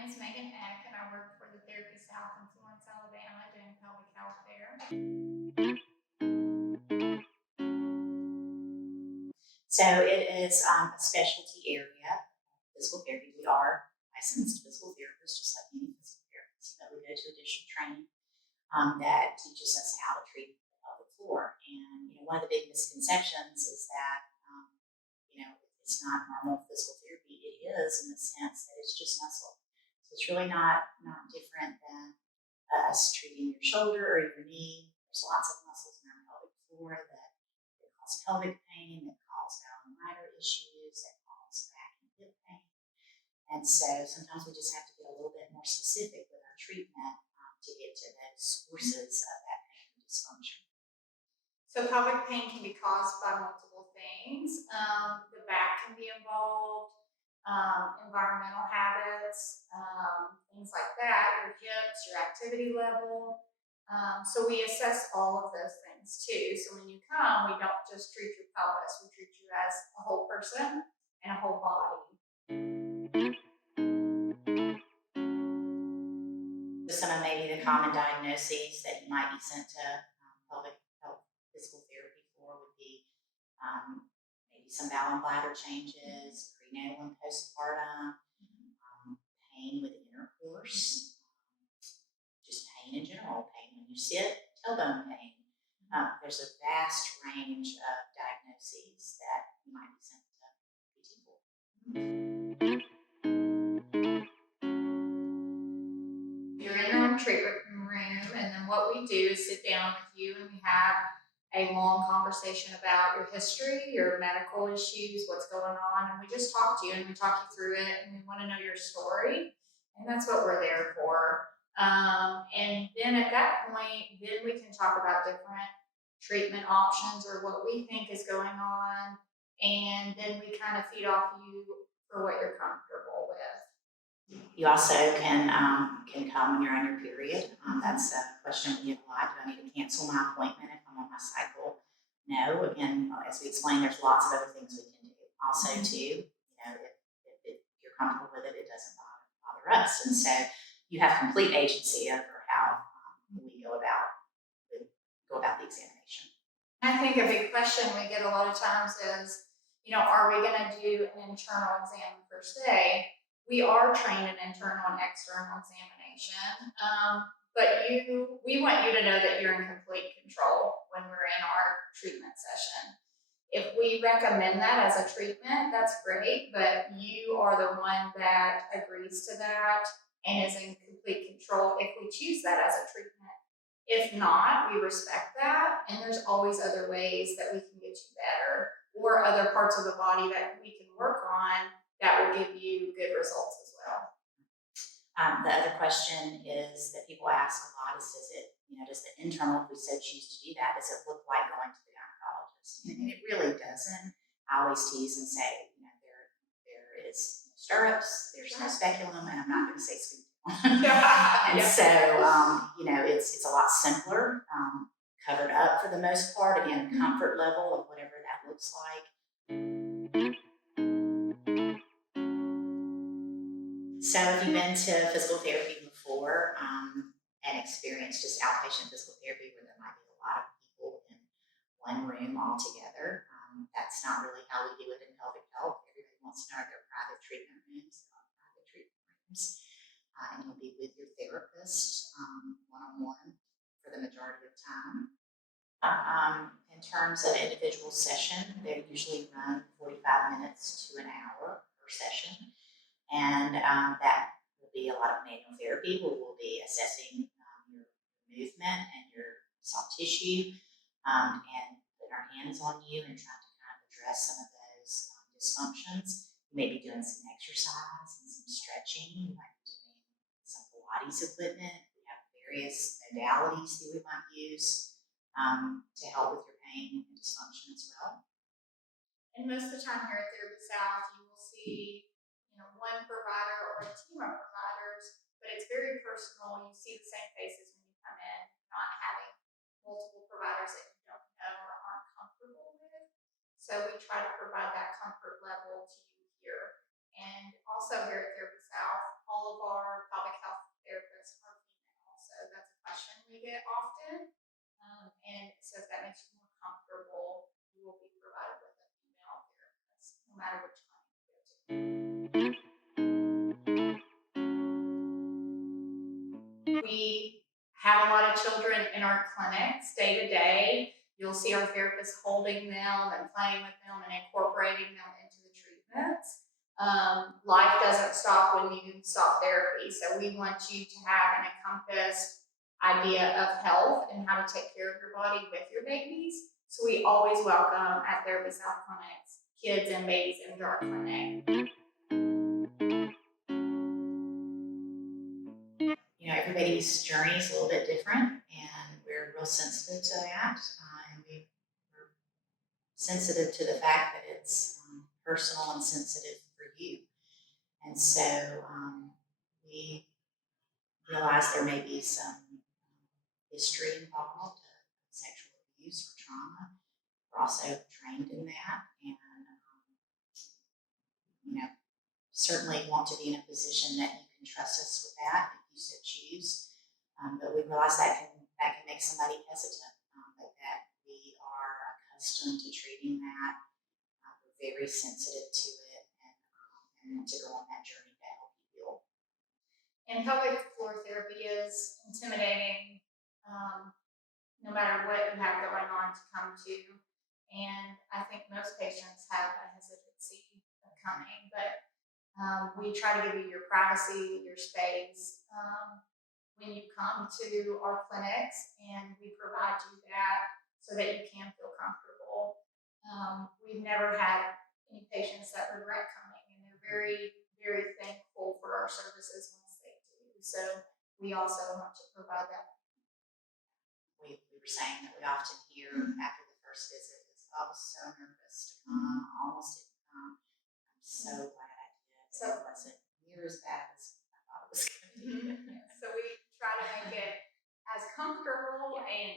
name is Megan Eck, and I work for the TherapySouth in Florence, Alabama, doing pelvic health there. So it is a specialty area, physical therapy. We are licensed physical therapists, just like any physical therapist, but we go to additional training that teaches us how to treat the pelvic floor. And one of the big misconceptions is that it's not normal physical therapy. It is in the sense that it's just muscle. So it's really not different than us treating your shoulder or your knee. There's lots of muscles in our pelvic floor that cause pelvic pain, that cause bowel and bladder issues, that cause back and hip pain. And so sometimes we just have to get a little bit more specific with our treatment to get to those sources of that pain and dysfunction. So pelvic pain can be caused by multiple things. The back can be involved, environmental habits, things like that, your hips, your activity level. So we assess all of those things too. So when you come, we don't just treat your pelvis, we treat you as a whole person and a whole body. Some of maybe the common diagnoses that you might be sent to pelvic health physical therapy for would be maybe some bowel and bladder changes, prenatal and postpartum, pain with intercourse, just pain in general, pain when you sit, tailbone pain. There's a vast range of diagnoses that you might be sent to PT for. You're in your own treatment room, and then what we do is sit down with you and we have a long conversation about your history, your medical issues, what's going on, and we just talk to you and we talk you through it, and we want to know your story, and that's what we're there for. And then at that point, then we can talk about different treatment options or what we think is going on, and then we kind of feed off you for what you're comfortable with. You also can come when you're on your period. That's a question we get a lot. Do I need to cancel my appointment if I'm on my cycle? No. Again, as we explained, there's lots of other things we can do. Also, too, if you're comfortable with it, it doesn't bother us. And so you have complete agency over how we go about the examination. I think a big question we get a lot of times is, are we going to do an internal exam per se? We are trained in internal and external examination, but we want you to know that you're in complete control when we're in our treatment session. If we recommend that as a treatment, that's great, but you are the one that agrees to that and is in complete control if we choose that as a treatment. If not, we respect that, and there's always other ways that we can get you better or other parts of the body that we can work on that will give you good results as well. The other question is that people ask a lot is, does the internal, if we so choose to do that, does it look like going to the gynecologist? And it really doesn't. I always tease and say, there is no stirrups, there's no speculum, and I'm not going to say scoop. And so, it's a lot simpler, covered up for the most part. Again, comfort level of whatever that looks like. So if you've been to physical therapy before and experienced just outpatient physical therapy where there might be a lot of people in one room all together, that's not really how we do it in pelvic health. Everybody wants to know their private treatment rooms, and you'll be with your therapist one-on-one for the majority of the time. In terms of individual session, they usually run 45 minutes to an hour per session. And that will be a lot of manual therapy where we'll be assessing your movement and your soft tissue and putting our hands on you and trying to kind of address some of those dysfunctions. You may be doing some exercise and some stretching. You might be doing some Pilates equipment. We have various modalities that we might use to help with your pain and dysfunction as well. And most of the time here at TherapySouth, you will see one provider or a team of providers, but it's very personal. You see the same faces when you come in, not having multiple providers that you don't know or aren't comfortable with. So we try to provide that comfort level to you here. And also here at TherapySouth, all of all of our pelvic health therapists are female, so that's a question we get often. And so if that makes you more comfortable, you will be provided with a female therapist, no matter which clinic you go to. We have a lot of children in our clinics day to day. You'll see our therapists holding them and playing with them and incorporating them into the treatments. Life doesn't stop when you stop therapy, so we want you to have an encompassed idea of health and how to take care of your body with your babies. So we always welcome at TherapySouth clinics kids and babies into our clinic. Everybody's journey is a little bit different, and we're real sensitive to that. And we're sensitive to the fact that it's personal and sensitive for you. And so we realize there may be some history involved of sexual abuse or trauma. We're also trained in that, and certainly want to be in a position that you can trust us with that if you so choose. But we realize that can make somebody hesitant, but that we are accustomed to treating that. We're very sensitive to it, and to go on that journey to help you heal. And pelvic floor therapy is intimidating, no matter what you have going on to come to. And I think most patients have a hesitancy of coming, but we try to give you your privacy, your space when you come to our clinics, and we provide you that so that you can feel comfortable. We've never had any patients that regret coming, and they're very, very thankful for our services once they do. So we also want to provide that. We were saying that we often hear after the first visit, I was so nervous to come, almost didn't come. I'm so glad I did. So it wasn't near as bad as I thought it was going to be. So we try to make it as comfortable and